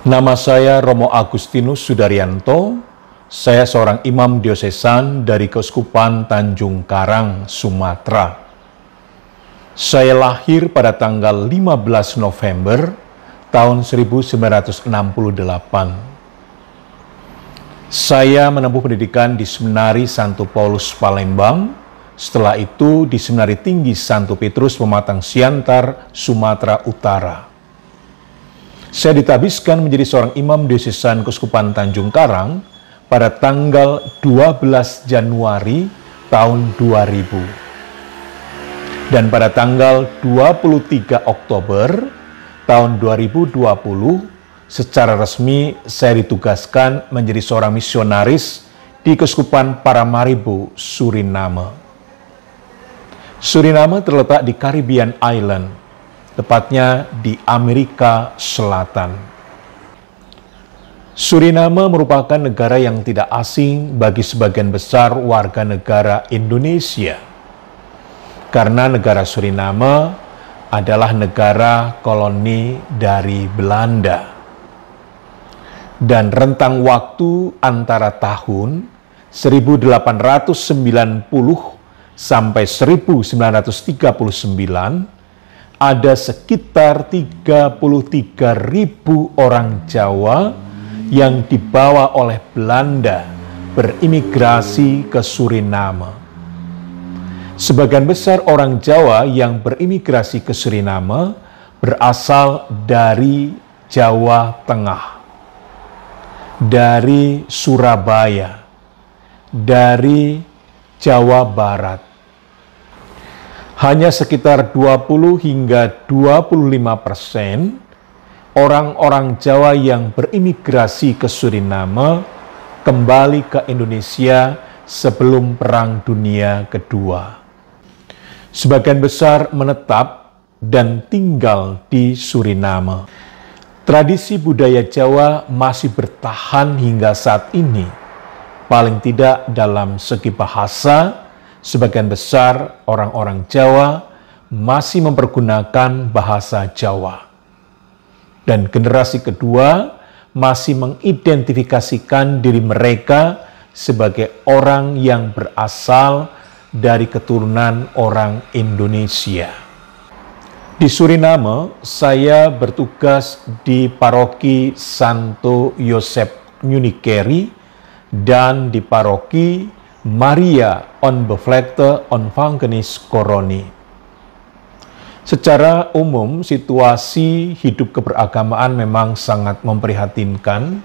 Nama saya Romo Agustinus Sudaryanto. Saya seorang imam diosesan dari Keuskupan Tanjung Karang, Sumatera. Saya lahir pada tanggal 15 November tahun 1968. Saya menempuh pendidikan di Seminari Santo Paulus Palembang. Setelah itu di Seminari Tinggi Santo Petrus Pematang Siantar, Sumatera Utara. Saya ditabiskan menjadi seorang imam diosesan Keuskupan Tanjung Karang pada tanggal 12 Januari tahun 2000. Dan pada tanggal 23 Oktober tahun 2020, secara resmi saya ditugaskan menjadi seorang misionaris di Keuskupan Paramaribo, Suriname. Suriname terletak di Caribbean Island, tepatnya di Amerika Selatan. Suriname merupakan negara yang tidak asing bagi sebagian besar warga negara Indonesia. Karena negara Suriname adalah negara koloni dari Belanda. Dan rentang waktu antara tahun 1890 sampai 1939 ada sekitar 33.000 orang Jawa yang dibawa oleh Belanda berimigrasi ke Suriname. Sebagian besar orang Jawa yang berimigrasi ke Suriname berasal dari Jawa Tengah, dari Surabaya, dari Jawa Barat. Hanya sekitar 20 hingga 25% orang-orang Jawa yang berimigrasi ke Suriname kembali ke Indonesia sebelum Perang Dunia Kedua. Sebagian besar menetap dan tinggal di Suriname. Tradisi budaya Jawa masih bertahan hingga saat ini. Paling tidak dalam segi bahasa, sebagian besar orang-orang Jawa masih mempergunakan bahasa Jawa. Dan generasi kedua masih mengidentifikasikan diri mereka sebagai orang yang berasal dari keturunan orang Indonesia. Di Suriname, saya bertugas di paroki Santo Yosef Nyunikeri dan di paroki Maria Onbevlekte Onvangenis Koroni. Secara umum, situasi hidup keberagamaan memang sangat memprihatinkan.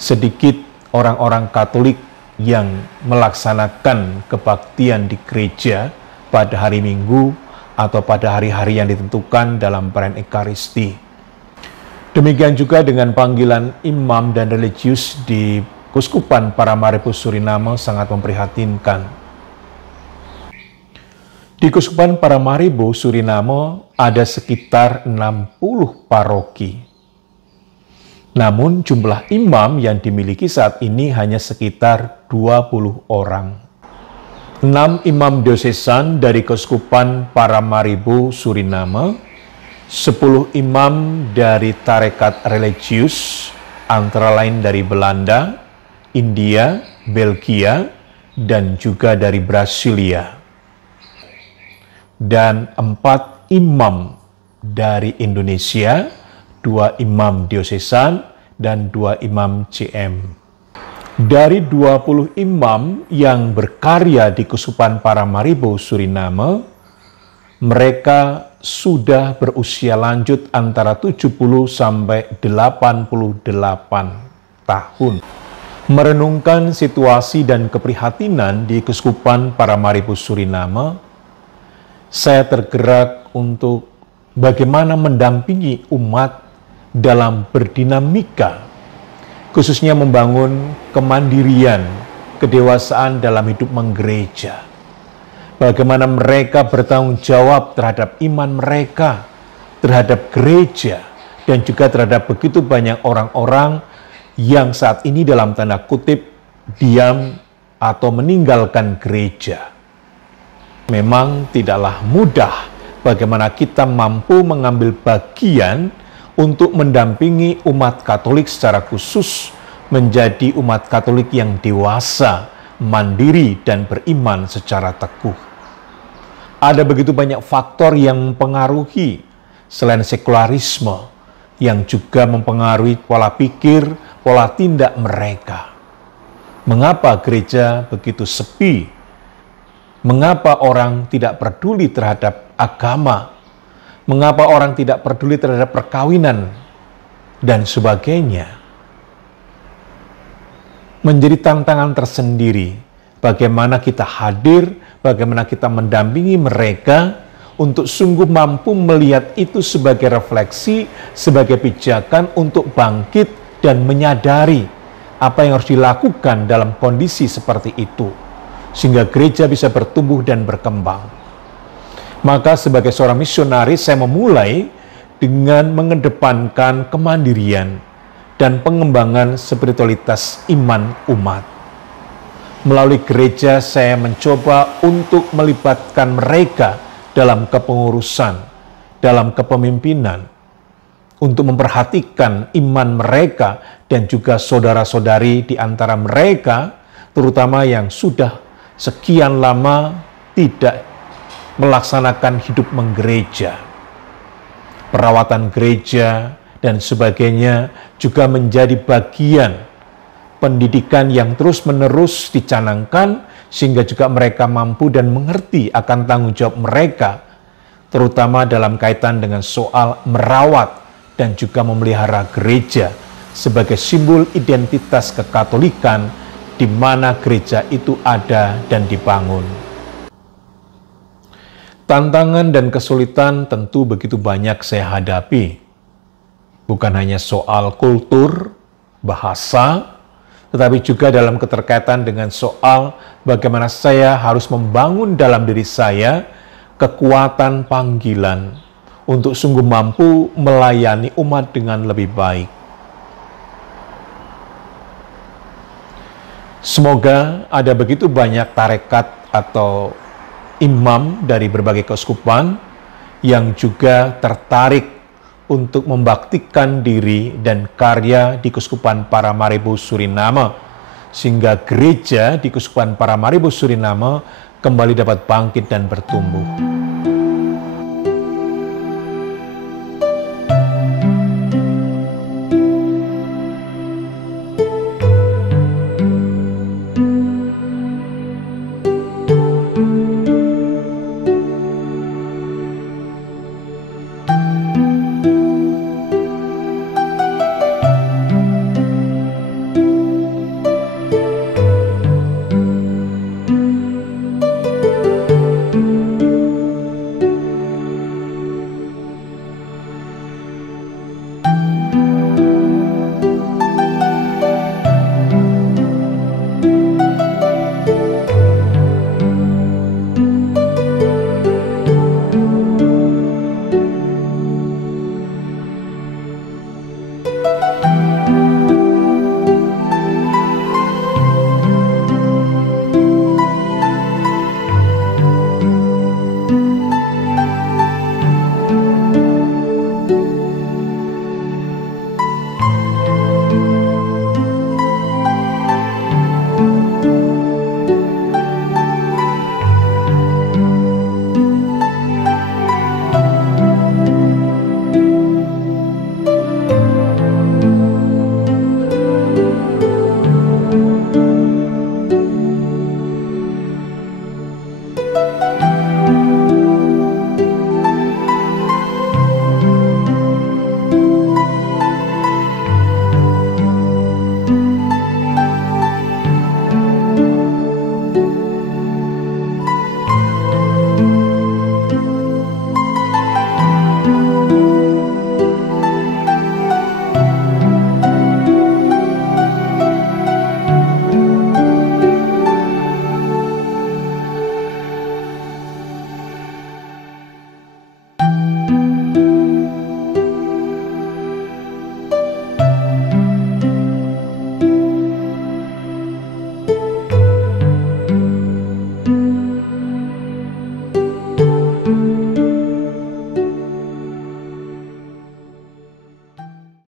Sedikit orang-orang Katolik yang melaksanakan kebaktian di gereja pada hari Minggu atau pada hari-hari yang ditentukan dalam perayaan Ekaristi. Demikian juga dengan panggilan imam dan religius di Keuskupan Paramaribo Suriname sangat memprihatinkan. Di Keuskupan Paramaribo Suriname ada sekitar 60 paroki. Namun jumlah imam yang dimiliki saat ini hanya sekitar 20 orang. 6 imam diosesan dari Keuskupan Paramaribo Suriname, 10 imam dari tarekat religius, antara lain dari Belanda, India, Belgia, dan juga dari Brasilia. Dan 4 imam dari Indonesia, 2 imam diosesan, dan 2 imam CM. Dari 20 imam yang berkarya di Keuskupan Paramaribo Suriname, mereka sudah berusia lanjut antara 70 sampai 88 tahun. Merenungkan situasi dan keprihatinan di Keuskupan Paramaribo Suriname, saya tergerak untuk bagaimana mendampingi umat dalam berdinamika, khususnya membangun kemandirian, kedewasaan dalam hidup menggereja. Bagaimana mereka bertanggung jawab terhadap iman mereka, terhadap gereja, dan juga terhadap begitu banyak orang-orang yang saat ini dalam tanda kutip diam atau meninggalkan gereja. Memang tidaklah mudah bagaimana kita mampu mengambil bagian untuk mendampingi umat Katolik secara khusus menjadi umat Katolik yang dewasa, mandiri, dan beriman secara teguh. Ada begitu banyak faktor yang mempengaruhi selain sekularisme, yang juga mempengaruhi pola pikir, pola tindak mereka. Mengapa gereja begitu sepi? Mengapa orang tidak peduli terhadap agama? Mengapa orang tidak peduli terhadap perkawinan dan sebagainya? Menjadi tantangan tersendiri bagaimana kita hadir, bagaimana kita mendampingi mereka untuk sungguh mampu melihat itu sebagai refleksi, sebagai pijakan untuk bangkit dan menyadari apa yang harus dilakukan dalam kondisi seperti itu, sehingga gereja bisa bertumbuh dan berkembang. Maka sebagai seorang misionaris, saya memulai dengan mengedepankan kemandirian dan pengembangan spiritualitas iman umat. Melalui gereja, saya mencoba untuk melibatkan mereka dalam kepengurusan, dalam kepemimpinan, untuk memperhatikan iman mereka dan juga saudara-saudari di antara mereka, terutama yang sudah sekian lama tidak melaksanakan hidup menggereja. Perawatan gereja dan sebagainya juga menjadi bagian pendidikan yang terus-menerus dicanangkan, sehingga juga mereka mampu dan mengerti akan tanggung jawab mereka, terutama dalam kaitan dengan soal merawat dan juga memelihara gereja sebagai simbol identitas kekatolikan di mana gereja itu ada dan dibangun. Tantangan dan kesulitan tentu begitu banyak saya hadapi. Bukan hanya soal kultur, bahasa, tetapi juga dalam keterkaitan dengan soal bagaimana saya harus membangun dalam diri saya kekuatan panggilan untuk sungguh mampu melayani umat dengan lebih baik. Semoga ada begitu banyak tarekat atau imam dari berbagai keuskupan yang juga tertarik untuk membaktikan diri dan karya di Keuskupan Paramaribo Suriname, sehingga gereja di Keuskupan Paramaribo Suriname kembali dapat bangkit dan bertumbuh.